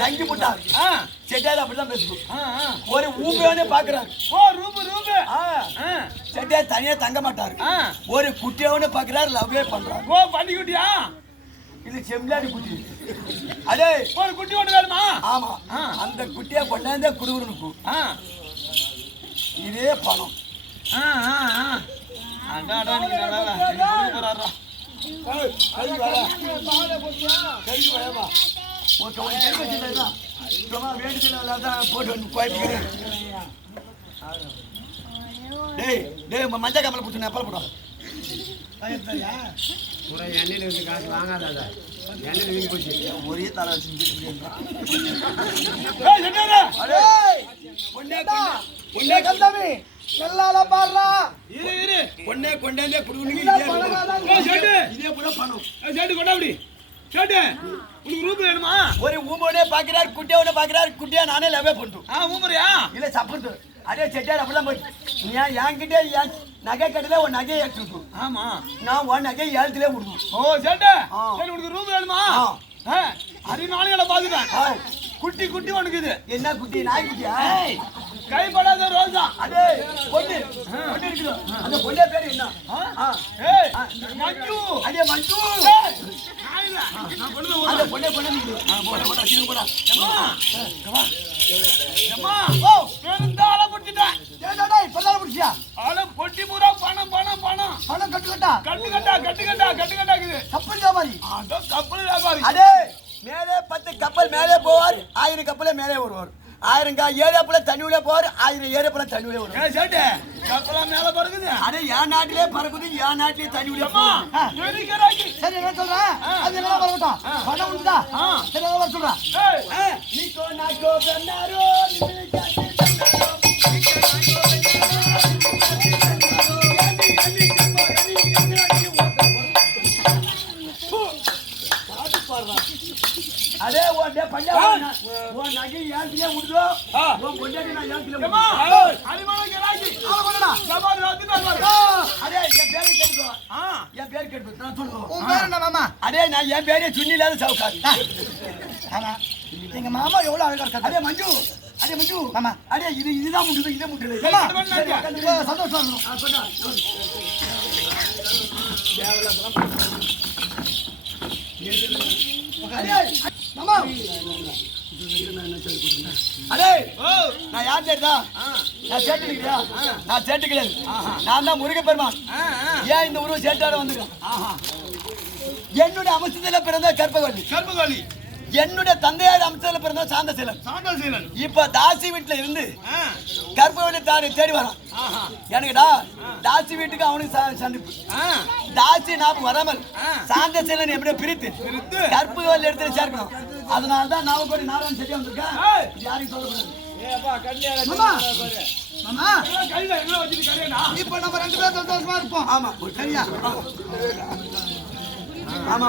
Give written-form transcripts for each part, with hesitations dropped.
தங்கி போட்டார் செட்டியார் அப்படிதான் பேசுவோம். ஒரு ஊபேனே பாக்குறாரு. ஓ ரூபு ரூபு. செட்டியார் தனியா தங்க மாட்டாரு. ஒரு குட்டியவனே பாக்குறாரு, லவ்வே பண்றாரு. ஓ பண்ணி குட்டியா? இது செம்லாடி குட்டி. அதே ஒரு குட்டி ஒண்ணு வேணுமா? ஆமா. அந்த குட்டியை கொண்டாந்தே குடுகுடுனுக்கும். இதே பணம். அடாடா நீங்க நல்லா போறாரா? சரி வர. சரி வரமா. ஓகே ஓகே சரிடா. சும்மா வேண்டியதுனால தான் போட்டு வந்து குவைக்கிறேன். டேய் மஞ்சள் கமல புடிச்சு நப்பல போடா. பயப்படலையா? பூரா எண்ணெயில இருந்து காசு வாங்காதடா. எண்ணெயில வீங்கி போச்சு. ஒரே தலை வச்சு நிக்கிறீங்க. ஏய் என்னடா? அடே பொண்ணே கந்தமி நல்லால பாறா. இரு பொண்ணே கொண்டாந்தே குடுகுடுனு இதே போல பணம். சேட்டு கொண்டா அப்படி. சேட்டு உனக்கு ரூபு வேணுமா? ஒரு ஊமோனே பாக்குறாரு, குட்டியோனே பாக்குறாரு. குட்டியா நானே லவ்வே பண்ணிட்டோம். ஊமரியா? இல்ல சப்பந்து. அதே செட்டியார் அப்படிதான் போய் என்கிட்ட நகை கட்டல ஒரு நகையை எடுத்துட்டு. ஆமா நான் ஒரு நகை ஏழத்திலே விடுவோம். ஓ சேட்டு சரி உனக்கு ரூபு வேணுமா? அறிநாளையில பாத்துட்டேன். குட்டி குட்டி உனக்கு இது என்ன குட்டி? நாய் குட்டியா? கைப்படாத ரோசா. அதே பொண்ணு இருக்குது. அந்த பொண்ணே பேரு என்ன? மஞ்சு. அதே மஞ்சு. நான் பொண்ணு அந்த பொண்ணே போடா சீக்கிரம் போடா. அம்மா ஓ பெருந்தாள புடிச்சிட்டேன். டேய் இப்பதான் புடிச்சியா? ஆள பொட்டி பூரா பணம் பணம் பணம் பணம் கட்டுக்கட்டா இருக்குது. கப்பல் வியாபாரி. அட கப்பல் வியாபாரி. அதே மேலே 10 கப்பல் மேலே போவார், 1000 கப்பல மேலே வருவார். 1000 ஏரியாப்புல தண்ணியுள்ள போவார், 1000 ஏரியாப்புல தண்ணியுள்ள வருவார். சேட்டு கப்பலா மேல பறக்குது. அடே என் நாட்டிலே பறக்குது, என் நாட்டிலே தண்ணியுள்ள அம்மா தெரிக்கறாக்கி. சரி என்ன சொல்றேன்? அது என்ன வரட்டும். பணம் உண்டா? சரி அத வர சொல்றேன். நீக்கோ நாக்கோ பெண்ணாரோ நிமிக்காசி பெண்ணாரோ அதே ஓடே பஞ்சாப் ஓ நகை ஏல்திலே உடுதோ ஓ பொண்டாட்டி நான் ஏல்திலே அம்மா அலிமான கராக்கி ஆள கொண்டடா சபாரி வந்துட்டார் பாரு. அதே என் பேரை கேட்டுக்கோ. என் பேர் கேட்டு நான் சொல்லுவேன். உன் பேர் என்ன மாமா? அதே நான் என் பேரே சுண்ணிலாத சவுகாரி. ஆமா எங்க மாமா எவ்வளவு அழகா இருக்காரு. அதே மஞ்சு அதே மஞ்சு மாமா அதே இதுதான் முட்டுது இதே முட்டுது. சந்தோஷம் சொன்னா மாமா அடே நான் யார் தெரியுதா? நான் சேட்டுக்கிறியா? நான் சேட்டுக்கிறேன். நான் தான் முருகப்பெருமான். ஏன் இந்த உருவம் சேட்டார வந்துருக்கேன்? என்னுடைய அம்சத்துல பிறந்த கற்பகவல்லி. என்னுடைய தந்தையார் அம்சத்துல பிறந்த சாந்தசீலன். இப்ப தாசி வீட்டுல இருந்து கற்பகவல்லி தேடி வரான். எனக்குடா தாசி வீட்டுக்கு அவனுக்கு சந்திப்பு. தாசி நாம வராமல் சாந்தசீலன் எப்படியோ பிரித்து கற்பகவல்லி எடுத்து சேர்க்கணும். அதனாலதான் நாமக்கோடி நாராயணன் சரியா வந்திருக்கேன். யாரையும் சொல்லக்கூடாது. இப்ப நம்ம 2 பேரும் சந்தோஷமா இருப்போம். ஆமா சரியா? ஆமா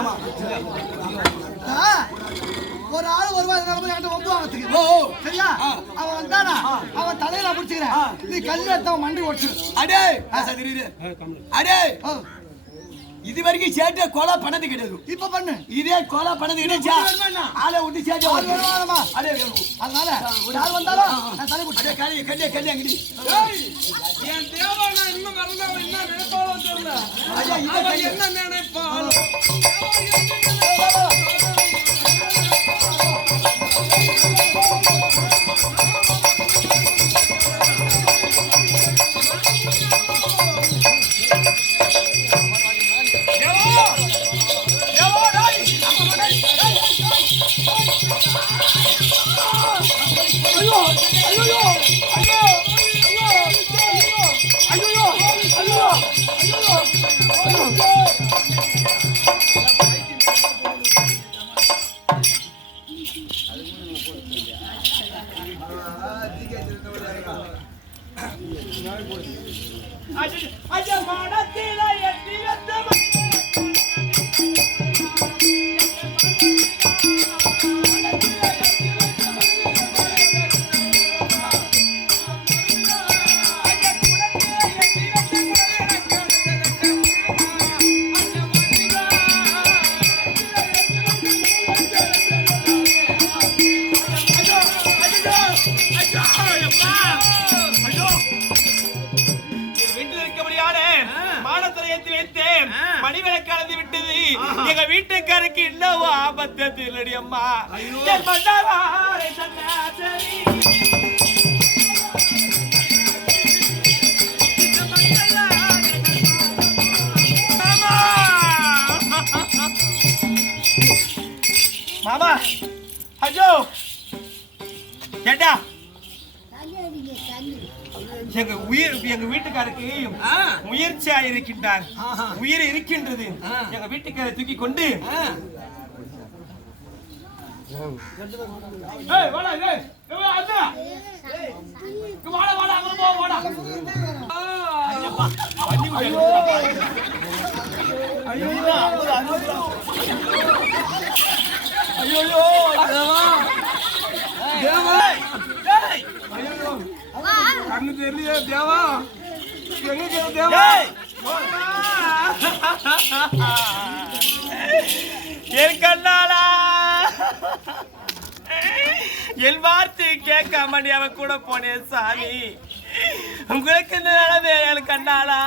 ஒரு ஆள் வருவாங்க சரியா? அவன் வந்தானா அவன் தலையில பிடிச்சுக்கிறேன். நீ கல்லு எடுத்தவன் மண்டி ஓடிச்சு. அடே அடே இது வரைக்கும் சேட்டு கோலா பண்ணது கிடையாது. இப்ப பண்ணு. இதே கோலா பண்ணது கிடையாது. ஆளை விட்டு சேட்டு அதே அதனால ஒரு ஆள் வந்தாலும் நான் தலை பிடிச்சேன். கல்லே அங்கடி என் தேவானா இன்னும் மறந்தவன் என்ன நினைப்பாளோ தெரியல. என்ன நினைப்பாளோ வீட்டுக்காருக்கு இன்னும் ஆபத்து இல்லடி அம்மா. என் மன்னவாரை சன்னாசரி. மாமா ஐயோ கேட்டா எங்க வீட்டுக்காருக்கு முயற்சியா இருக்கின்றார். உயிர் இருக்கின்றது. எங்க வீட்டுக்காரை தூக்கி கொண்டு கண்ணு தெரியல தேவா, எங்க தேவா? என் கண்ணாளா என் வார்த்தை கேட்காம நீ அவன் கூட போனேன் சாமி. உங்களுக்கு இந்த நிலைமை என் கண்ணாளா.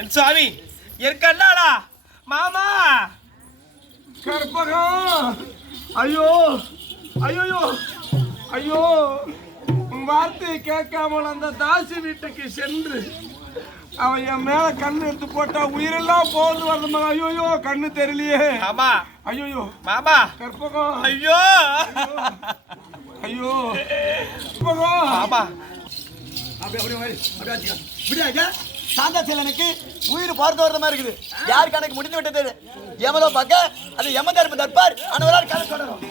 என் சாமி என் கண்ணாளா மாமா கற்பகம். ஐயோ ஐயோ ஐயோ, உன் வார்த்தையை கேட்காமல் அந்த தாசி வீட்டுக்கு சென்று அவன் என் மேல கண்ணு எடுத்து போட்டா உயிரெல்லாம் போகுது வரணுமா? ஐயோ கண்ணு தெரியலையே. ஆமா ஐயோ மாமா கற்பகம். ஐயோ ஐயோ கற்பகம். மாமா சாந்தா செல்லனுக்கு உயிர் பார்த்து வர்ற மாதிரி இருக்குது. யார் கணக்கு முடிந்து விட்டது? யமதோ பார்க்க அது யம தர்ம தற்பார் அனைவரால் கணக்கு தொடரும்.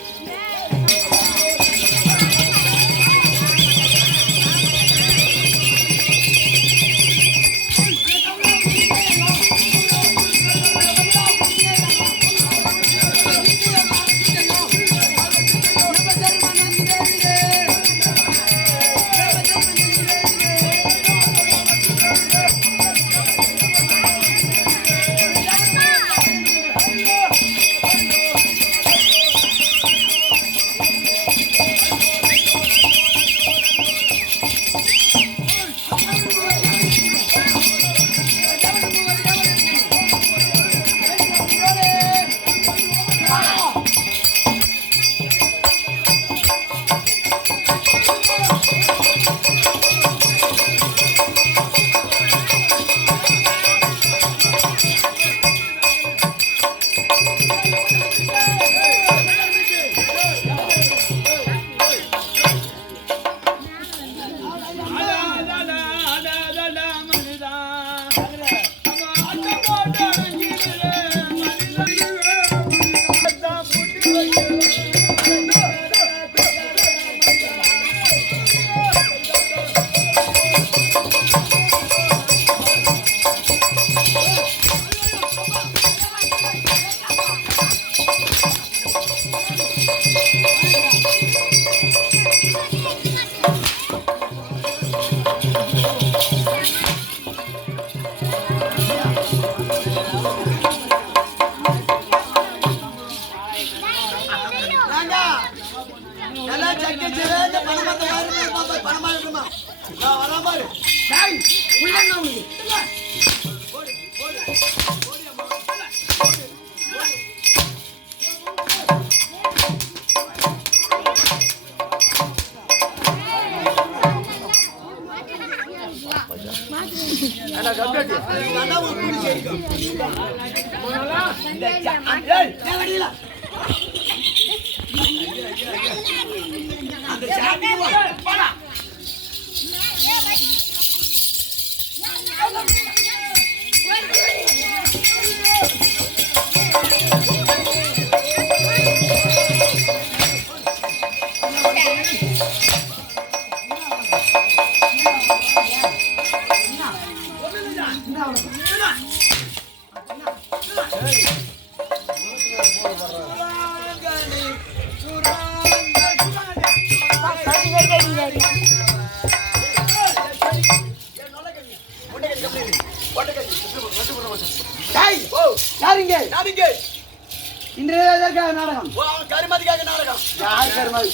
நாடகம் கருமதிக்காக நாடகம். யார் கருமதி?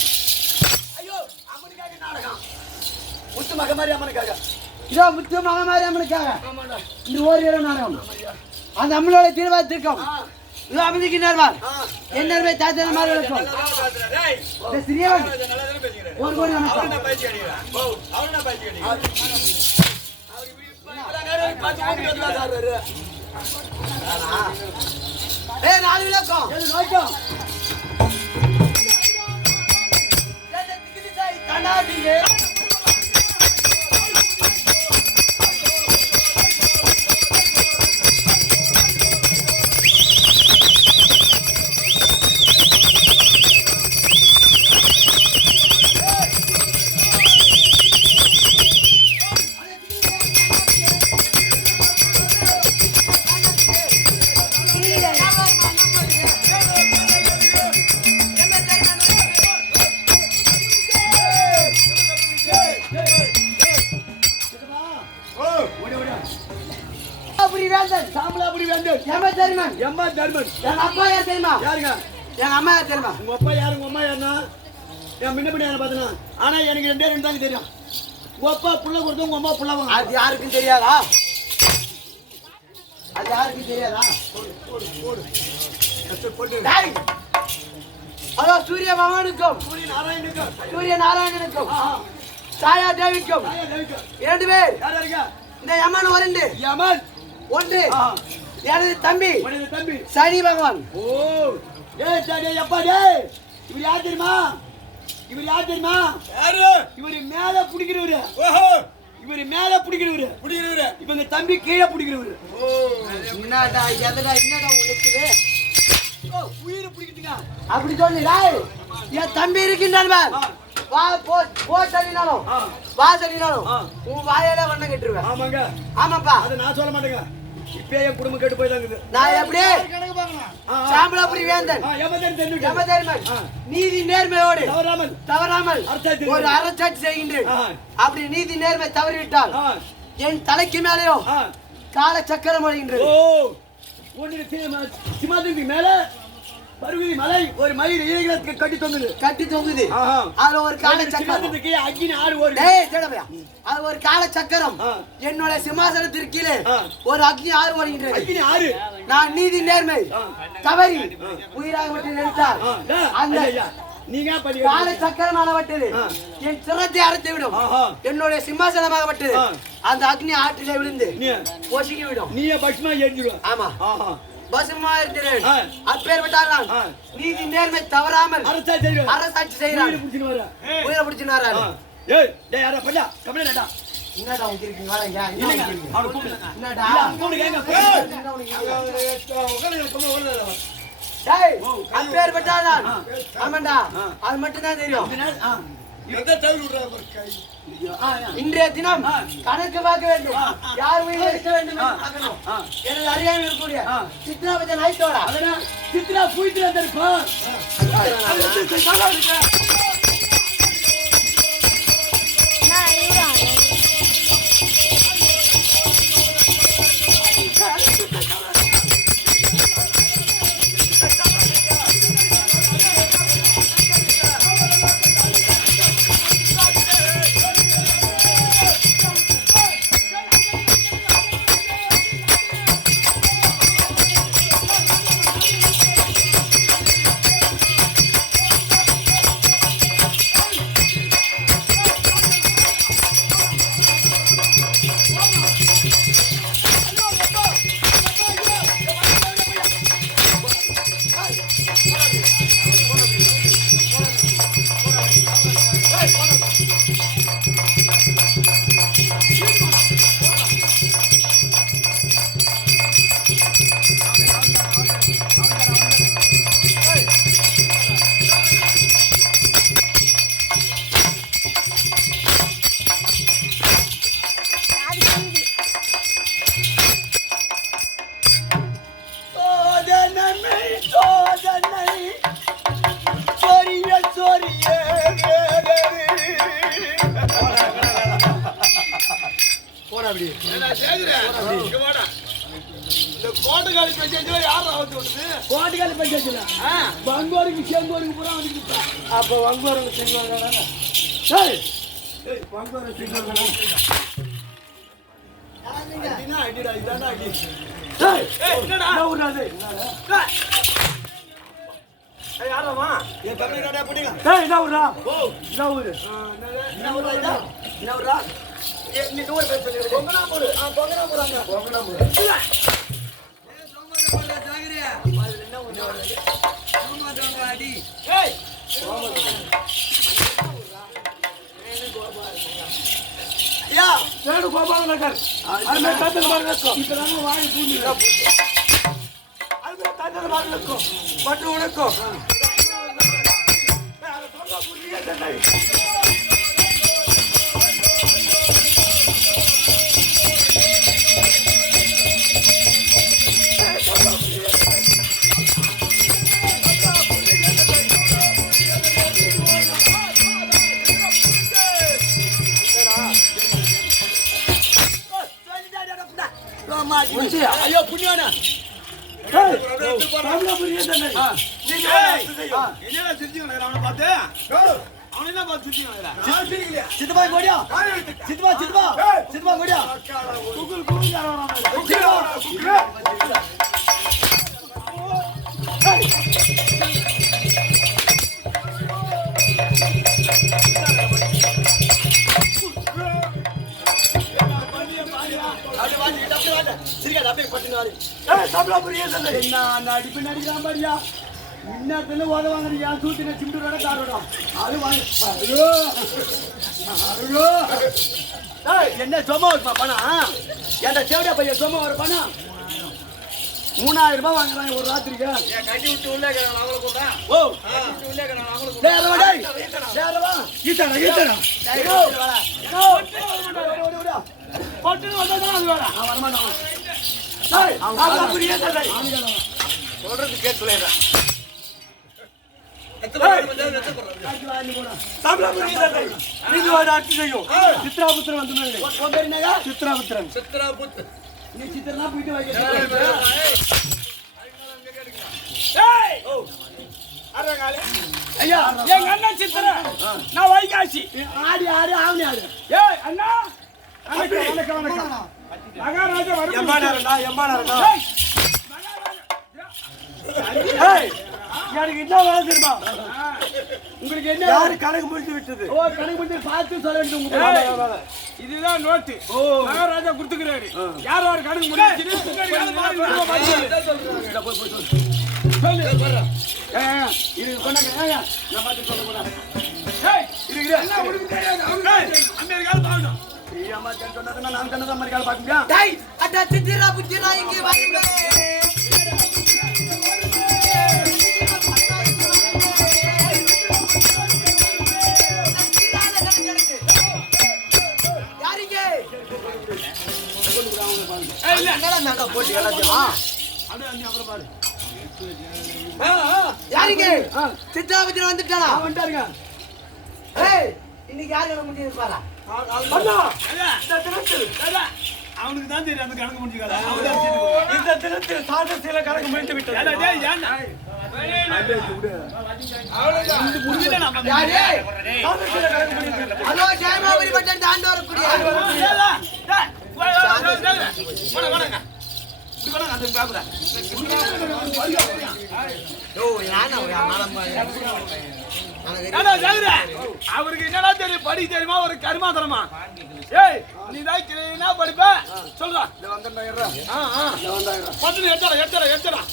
ஐயோ அம்மனுக்காக நாடகம். முத்து மகமாரி அம்மனுக்காக. இதோ முத்து மகமாரி அம்மனுக்காக இந்த ஓரிரம் நாடகம். அந்த அம்மனோட திருவாத்திருக்கும் அமைதிக்கு நேர்வார் என்னமே தாத்தல் மாதிரி இருக்கும் இந்த சிறியவன் ஒரு கோடி நமஸ்காரம் ஏய் நாலு இலக்கம் எது நோக்கம் கண்ணாடிங்க சாம்பலாபுரி வேந்தன் எம்ம தர்மன் எம்மா தர்மன் எங்க அப்பா யார் தெரியுமா யாருங்க எங்க அம்மா யார் தெரியுமா உங்க அப்பா யாரு உங்க அம்மா யாருன்னா என் முன்ன பின்ன யாரை பார்த்தனா ஆனா எனக்கு ரெண்டே ரெண்டு தாங்க தெரியும் உங்க அப்பா புள்ள கொடுத்து உங்க அம்மா புள்ள வாங்க அது யாருக்கும் தெரியாதா அது யாருக்கும் தெரியாதா டேய் ஹலோ சூரிய பகவானுக்கும் சூரிய நாராயணனுக்கும் சாயா தேவிக்கும் இரண்டு பேர் யாரா இருக்கா இந்த யமன் ஒன்று யமன் ஒன்று எனது தம்பி உனது தம்பி சனி பகவான் ஓ ஏய் சரி அப்பா டேய் இவர் யார் தெரியுமா இவர் யார் தெரியுமா யாரு இவர் மேல புடிக்கிறவரு ஓஹோ இவர் மேல புடிக்கிறவரு இவங்க தம்பி கீழே புடிக்கிறவரு ஓ என்னடா எதடா என்னடா உனக்குது ஓ உயிரை புடிக்கிட்டீங்க அப்படி சொல்லு டேய் என் தம்பி இருக்கின்றான் வா போ சரினாலும் வா சரினாலும் உன் வாயால வண்ண கட்டுருவேன் ஆமாங்க ஆமாப்பா அதை நான் சொல்ல மாட்டேங்க இப்பயே என் குடும்பம் கெட்டு போயிதாங்குது நான் எப்படி சாம்பலாபுரி வேந்தன் யமதர்மன் நீதி நேர்மையோடு தவறாமல் ஒரு அறச்சாட்சி செய்கின்றேன் அப்படி நீதி நேர்மை தவறிவிட்டால் என் தலைக்கு மேலேயோ கால சக்கரம் அடைகின்றது ஓ ஒன்னு சிமாதிக்கு மேல பருவி மலை ஒரு மயில் ஈரத்துக்கு கட்டி தொங்குது அதுல ஒரு கால சக்கரம் அக்கினி ஆறு ஒரு டேய் சேடபையா அது ஒரு கால சக்கரம் என்னோட சிம்மாசனத்திற்கு கீழே ஒரு அக்னி ஆறு ஓடுகின்றது அக்கினி ஆறு நான் நீதி நேர்மை தவறி உயிராக விட்டு நினைத்தால் அந்த நீங்க கால சக்கரமானவட்டது என் சிரத்தை அறுத்து விடும் என்னுடைய சிம்மாசனமாகப்பட்டது அந்த அக்னி ஆற்றிலே விழுந்து பொசுக்கி விடும் நீ பட்சமா எரிஞ்சிடும் ஆமா பசுமா இருக்கிறேன் அப்பேற்பட்டால் நான் நீதி நேர்மை தவறாமல் அரசாட்சி செய்யறான் உயிரை பிடிச்சுன்னு வர்றாரு ஏய் டேய் யாரா பல்லா கமலடா என்னடா உங்க இருக்கீங்க வாங்க என்னடா அவன கூப்பிடு என்னடா கூப்பிடு கேங்க டேய் அப்பேற்பட்டால் நான் ஆமாண்டா அது மட்டும் தான் தெரியும் இன்றைய தினம் கணக்கு பார்க்க வேண்டும் யார் உயிர் எடுக்க வேண்டும் எனது அறியாமல் இருக்கக்கூடிய சித்ரா பச்சன் ஆயிட்டோடா சித்ரா புயிட்டு வந்திருக்கோம் கோட்டைக்கால பஞ்சாயத்துல வங்கோருக்கு செங்கோருக்கு பூரா வந்துட்டு அப்போ வங்கோரம் செங்கோரம் வங்கோர செங்கோரா அடிடா இதானா அடி என்னடா ஊராது யாரம்மா என் தம்பி கடை பிடிங்க. என்ன ஊரா என்ன ஊரு என்ன ஊரா இதா? என்ன ஊரா? நீ நூறு பேர் சொல்லி பொங்கனாமூர். பொங்கனாமூர் அங்க. பொங்கனாமூர். ஏய் யா தேடு கோபால நகர் அதுமே தந்தல் மாதிரி இருக்கும் இப்ப நம்ம வாங்கி பூந்து அதுமே தந்தல் மாதிரி இருக்கும் பட்டு உனக்கும் ஐயோ புண்ணியானா தமிழ புரிய தானே என்னடா சிரிச்சுங்க அவனை பார்த்து அவன் என்ன பார்த்து சிரிச்சுங்க சித்தப்பா கோடியா சித்தப்பா சித்தப்பா சித்தப்பா கோடியா கூகுள் கூகுள் அது வாங்க டப்பு வாங்க சிரிக்கா டப்பே பட்டினாரு தமிழ புரிய தானே என்ன அடிப்பு நடிக்கிறான் பாரியா இன்னத்துல ஓதவாங்கறியா சூத்தின சிண்டுறட காரோட அது வாங்க ஐயோ ஐயோ ஏய் என்ன சும்மா ஒரு பணம் ஏன்டா சேவடியா பையன் சும்மா ஒரு பணம் 3000 ரூபாய் வாங்குறாங்க ஒரு ராத்திரிக்கு கட்டி விட்டு உள்ளே அவங்கள கூட ஓ உள்ளே அவங்கள கூட டேய் ரவா டேய் டேய் ரவா ஈட்டடா ஈட்டடா போட்டு வந்தா அது வேற அவன் வர மாட்டான் டேய் தமிழ புரிய தானே சொல்றது கேட்கலடா தமிழ புரிய தானே நீங்க வாட ஆட்சி செய்யும் சித்ராபுத்திரன் வந்து மேலே உன் பேர் என்னங்க சித்ராபுத்திரன் சித்ராபுத் நீ சித்திரனா போயிட்டு வைக்க ஏய் ஓ அரங்காலே ஐயா எங்க அண்ணன் சித்திரன் நான் வைகாசி ஆடி ஆடி ஆவணி ஆடு ஏய் அண்ணா வணக்கம் வணக்கம் மகாராஜா வரும் எம்பானாரடா ஏய் எனக்கு என்ன வேலை தெரியுமா உங்களுக்கு என்ன யாரு கணக்கு முடித்து விட்டது ஓ கணக்கு பண்ணி பார்த்து சொல்ல வேண்டியது உங்களுக்கு இதுதான் நோட்டு மகாராஜா கொடுத்துக்கிறாரு யார் யார் கணக்கு முடிச்சு இது கொண்டாங்க நான் பார்த்து சொல்ல போறேன் என்ன உனக்கு தெரியாது அண்ணன் கால பாக்கணும் அம்மா சொன்னதுன்னா நான் சொன்னதா மாதிரி கால பார்க்க முடியும் டேய் அட சித்திரா புத்திரா இங்க வாங்க யாரிங்க என்னடா நாங்க போட்டு எல்லாத்தையும் யாரிங்க சித்திரா புத்திரா வந்துட்டானா வந்துட்டாருங்க ஏய் இன்னைக்கு யார் கணக்கு முடிஞ்சு பாரா அண்ணா அவனுக்கு தான் தெரியும் அந்த கணக்கு முடிஞ்சுக்காத இந்த தினத்தில் சாதசில கணக்கு முடித்து விட்டது யாரு சாதசில கணக்கு முடித்து விட்டது அதோ ஜெயமாபுரி பட்டன் தாண்டி வரக்கூடிய அவருக்கு என்னடா தெரியும் படி தெரியுமா ஒரு கருமாதரமா ஏய் நீ தான் என்ன படிப்ப சொல்றா பத்து எட்டரா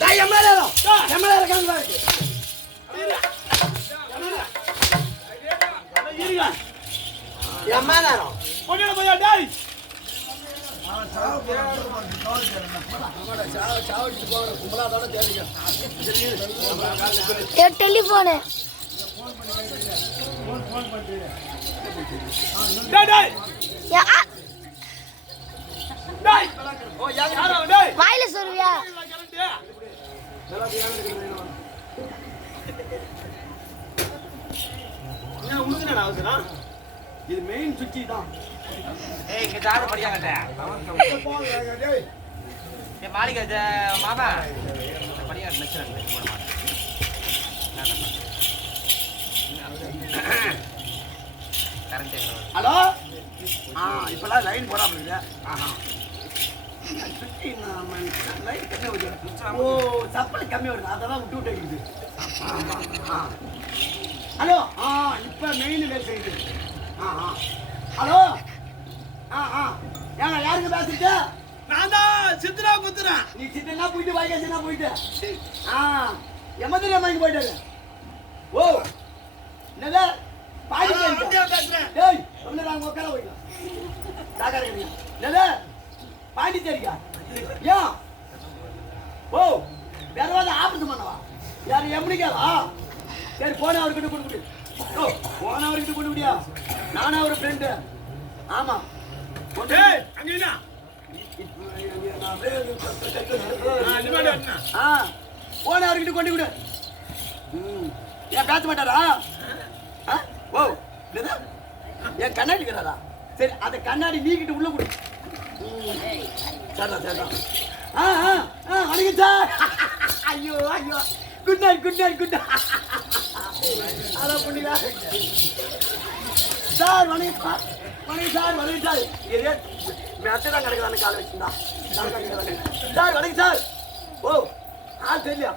டேய் எம்எல்ஏ கங்க எம்எல்ஏ பொண்ணு போயா டேய் டெலிஃபோனு டேய் டேய் ஓ யாரா டேய் வாயில சொல்வியா என்ன உழுதுனா அவசரா இது மெயின் சுவிட்ச் தான் ஏய் இங்க தாரு படியாங்கட்ட ஏ மாளிகை மாமா படியா நச்சறங்க ஹலோ இப்பலாம் லைன் போடாம இருக்கு ஓ சப்பளை கம்மி வருது அதெல்லாம் விட்டு விட்டு அடிக்குது ஹலோ இப்ப மெயின் வேலை செய்யுது ஹலோ ஏங்க யாருங்க பேசிட்டு நான் தான் சித்ரா புத்திரன். நீ சித்தனா போயிட்டு வாய்க்காச்சுனா போயிட்டு எமதுல வாங்கி போயிட்டாரு ஓ என்னது பாடி பேசுறேன். டேய் ஒண்ணு நான் உட்கார வைக்கலாம் சாகார கறியா என்னது பாண்டிச்சேரியா ஏன் ஓ வேற ஏதாவது ஆபத்து பண்ணவா யார் எம்டிக்காவா சரி போன அவர்கிட்ட கொண்டு விடு ஓ போன அவர்கிட்ட கொண்டு விடியா நானும் அவர் ஃப்ரெண்டு ஆமா டேய் அங்க என்ன போன அவர்கிட்ட கொண்டு விடு ஏன் பேச மாட்டாரா ஓ என் கண்ணாடி இருக்கிறாரா சரி அந்த கண்ணாடி நீக்கிட்டு உள்ள கொடு சரிதான் சரிதான் வணக்கம் சார் ஐயோ ஐயோ good night good night good night அதான் பண்ணிடா சார் வணக்கம் சார் வணக்கம் சார் வணக்கம் சார் இதே மெத்தை தான் கிடக்குதான்னு காலை வச்சுருந்தா சார் வணக்கம் சார் ஓ தெரியல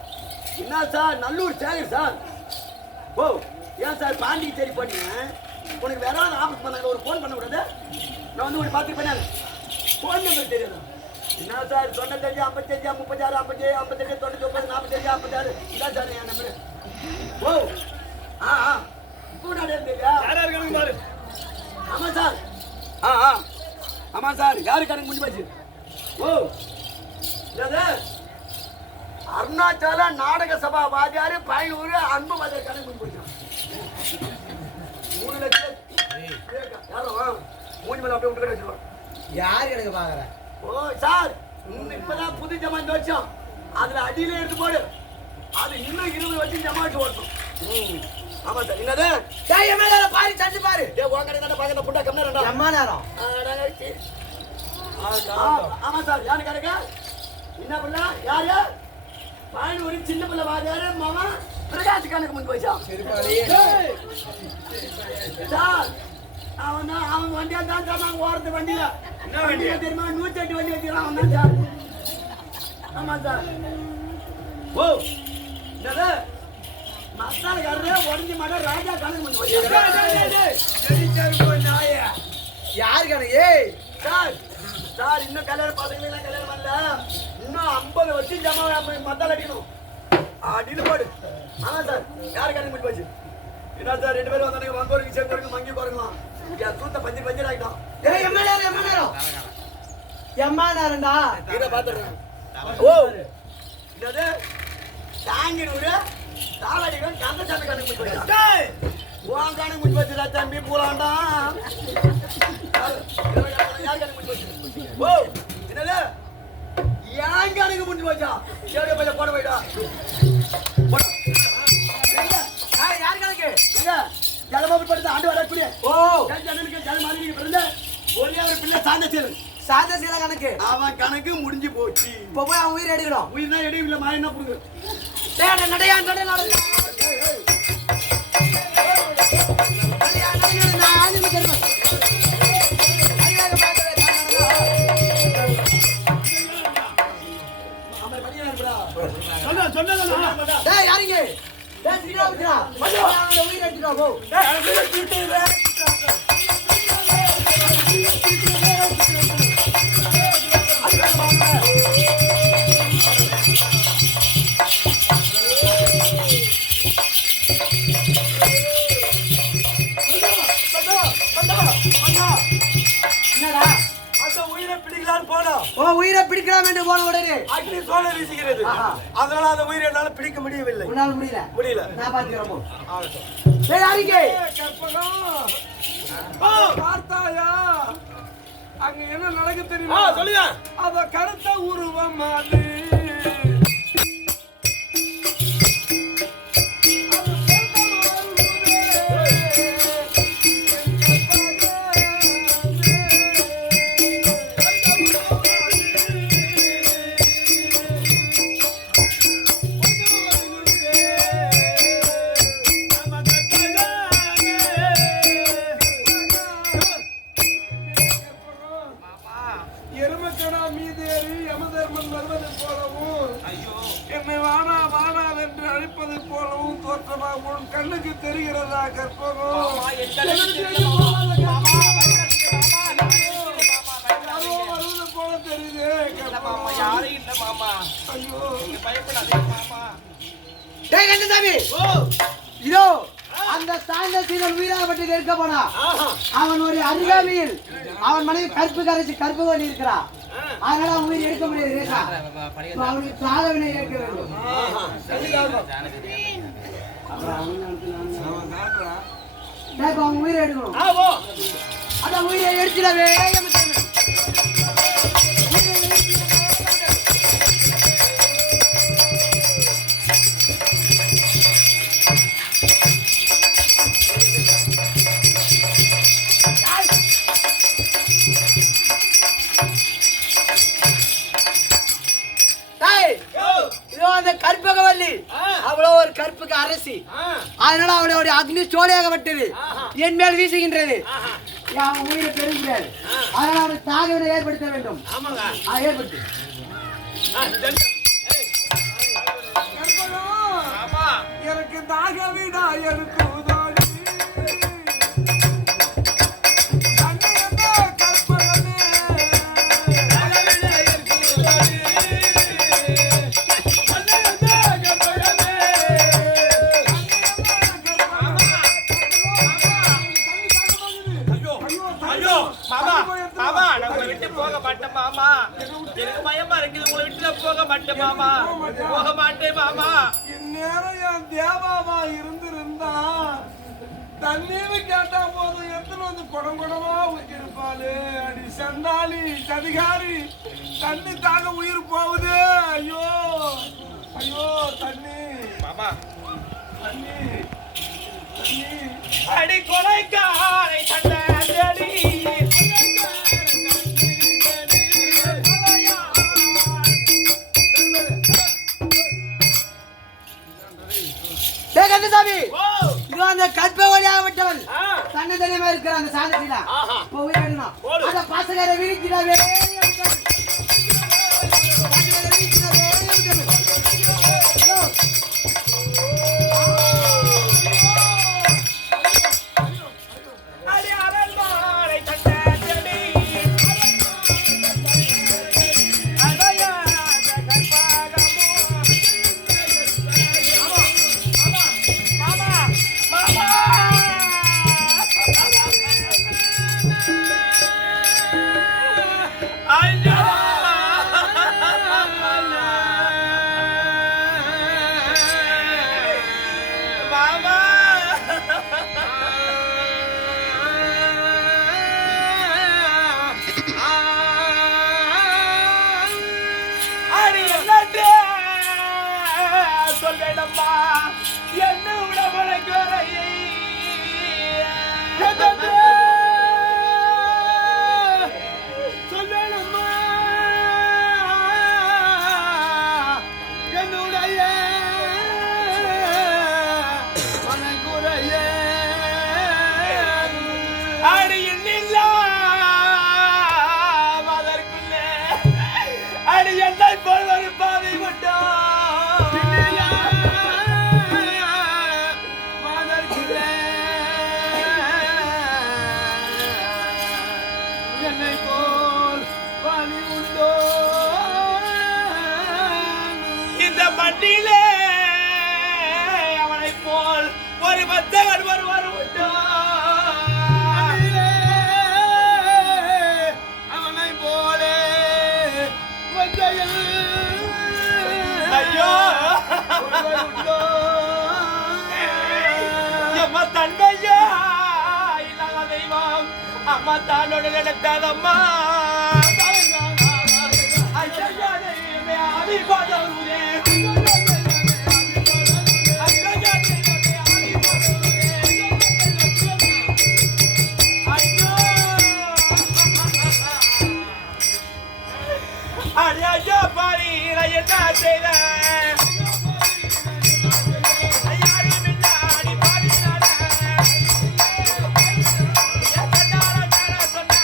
என்ன சார் நல்லூர் சேகர் சார் ஓ ஏன் சார் பாண்டிச்சேரி போட்டீங்க உனக்கு வேற ஏதாவது ஆஃபீஸ் பண்ணாங்க ஒரு ஃபோன் பண்ண கூடாது நான் வந்து ஒரு 10 பண்ணாங்க ஃபோன் நம்பர் தெரியாது என்ன சார் 95 55 36 57 58 99 45 46 இதான் சார் என் நம்பர் ஓ இப்போ நான் தெரியல யாரா இருக்காங்க பாரு. ஆமாம் சார் ஆமாம் சார் யாரு கணக்கு முடிஞ்சு போச்சு ஓ அருணாச்சல நாடக சபா வாத்தியாரு பயனூர் அன்பு வாத்தியார் கணக்கு முடிஞ்சு போச்சு 3 லட்சம் யாரும் மூணு மேல அப்படியே விட்டு வச்சுருவான் யார் எனக்கு பாக்குற ஓ சார் இப்பதான் புது ஜமா இந்த வருஷம் அதுல அடியில எடுத்து போடு அது இன்னும் 20 வருஷம் ஜமாட்டு ஓட்டணும் ஆமா சார் என்னது டேய் மேல பாரு சட்டு பாரு டேய் உன் கடை தான பாக்கற புட்டா கம்மி நேரம்டா அம்மா நேரம் ஆமா சார் யாரு கடைக்கா என்ன புள்ள யாரு பாயன் ஒரு சின்ன புள்ள வாதாரு மாமா பிரகாஷ் கணக்கு முன் போய்ச்சா சார் அவன் வண்டியா தான் சார் ஓடுறது வண்டியில என்ன வண்டி தெரியுமா 108 வண்டி வச்சுக்கிறான் அவன் தான் சார் ஆமா சார் ஓ என்னது மசாலக்காரரே உடஞ்சி மாட ராஜா கணக்கு முன் போய் யார் கணக்கு ஏய் சார் சார் இன்னும் கல்யாணம் பசங்களெல்லாம் கல்யாணம் பண்ணல இன்னும் 50 வருஷம் ஜமா மத்தால் அடிக்கணும் அடின்னு போடு ஆமா சார் யாரு கணக்கு முன் போச்சு என்ன சார் 2 பேரும் வந்தாங்க வந்தோருக்கு சேர்ந்தோருக்கு மங்கி போறலாம் தூத்த பஞ்சு பஞ்சர் ஆகிட்டோம் ஏய் எம்மா நேரம்டா இதை பார்த்துடுறேன் ஓ என்னது தாங்கினூர் தாளாடிகள் கந்த சாமி கணக்கு முன் போச்சு உன் கணக்கு முன் போச்சுடா தம்பி பூலாண்டா யார் கணக்கு முன் போச்சு ஓ என்னது ஏன் கணக்கு முன் போச்சா சரி பையன் போட போயிடா யார் கணக்கு எங்க ஜலமாபு படுத்து ஆண்டு வரக்கூடிய ஓ ஜனனுக்கு ஜலமாரி பிறந்த ஒரே ஒரு பிள்ளை சாந்தசீலன் சாதசீல கணக்கு அவன் கணக்கு முடிஞ்சு போச்சு இப்போ போய் அவன் உயிர் எடுக்கணும் உயிர்னா எடையும் இல்லை மாயன்னா புடுங்க டேய் நடையா நடை நடை டேய் யாரிங்க டேய் சீனா விட்டுடா அவன் உயிர் எடுத்துடா போ என்னடா அந்த உயிரை பிடிக்கலான்னு போனோம் ஓ உயிரை பிடிக்கலாம் என்று போன உடனே அக்னி சோழ வீசுகிறது அதனால அந்த உயிரை என்னால பிடிக்க முடியவில்லை உன்னால முடியல முடியல நான் பாத்துக்கிறேன் போ டேய் யாரிங்க பார்த்தாயா அங்க என்ன நடக்கு தெரியுமா சொல்லுங்க அத கருத்த உருவம் அது எருமக்கடா மீது உன் கண்ணுக்கு தெரிகிறதா கற்பகம்? வருவது போல தெரியுது கற்பகம். யாரும் இல்ல மாமா. ஐயோ பயப்படாதே மாமா. டேய் கந்தசாமி, இதோ அந்த சாய்ந்த சீனன் வீராபட்டி இருக்க போனா அவனுடைய அருகாமையில் அவன் மனைவி கற்பு கரைச்சி கற்பு கொண்டு இருக்கிறான். அதனால அவன் உயிர் எடுக்க முடியாது. அவனுக்கு சாதவினை ஏற்க வேண்டும். அவன் உயிரை எடுக்கணும். அதான் உயிரை எடுத்துடவே கற்பகவல்லி அவ்வளோ ஒரு கற்புக்கு அரசி. அதனால அவளுடைய அக்னி சோழியாகப்பட்டது என் மேல் வீசுகின்றது. அவன் உயிரை பெறுகிறார். அதனால அவனுக்கு தாகவினை ஏற்படுத்த வேண்டும். ஏற்படுத்து எனக்கு தாகவிடா எனக்கு போக மாட்டேன் மாமா. எனக்கு பயமா இருக்குது. உங்களை விட்டு போக மாட்டேன் மாமா. போக மாட்டேன் மாமா. இந்நேரம் என் தேவாவா இருந்திருந்தா தண்ணீர் கேட்டா போதும் எடுத்துன்னு வந்து குடம் குடமா ஊற்றிருப்பாளு. அடி சண்டாளி சதிகாரி, தண்ணி தாக உயிர் போகுது. ஐயோ ஐயோ தண்ணி மாமா. தண்ணி தண்ணி அடி கொலைக்காரை சண்டை தேடி கந்தசாமி, இது அந்த கற்பவழியாகப்பட்டவன் தன்னந்தனியமா இருக்கிற அந்த சாதத்தில அந்த பாசகார வீழ்த்திடாவே சொல்வேடம்மா என்ன உடம்புல குறையை சொல்வேடம்மா என்னுடைய மனக்குறையே அடியில் அதற்குள்ளே அடி என்னை போல் ஒரு பாதை விட்டோம். மண்ணிலே அவனை போல் ஒரு மத்தகன் ஒருவர் உண்டோ. அவனை போலே ஐயோ உண்டோ. அம்மா தந்தையா இல்லாத தெய்வம் அம்மா தானோட நினைத்தாதம்மா. ஐயா பாரி நான் என்ன செய்தேன் யாரும் இல்லாடி பாடினால சொன்னா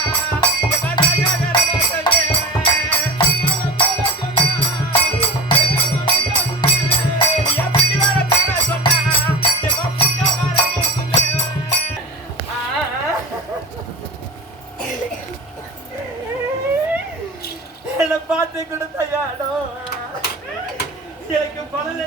என்னை பார்த்து கொடுத்த யாடோ எனக்கு பணம்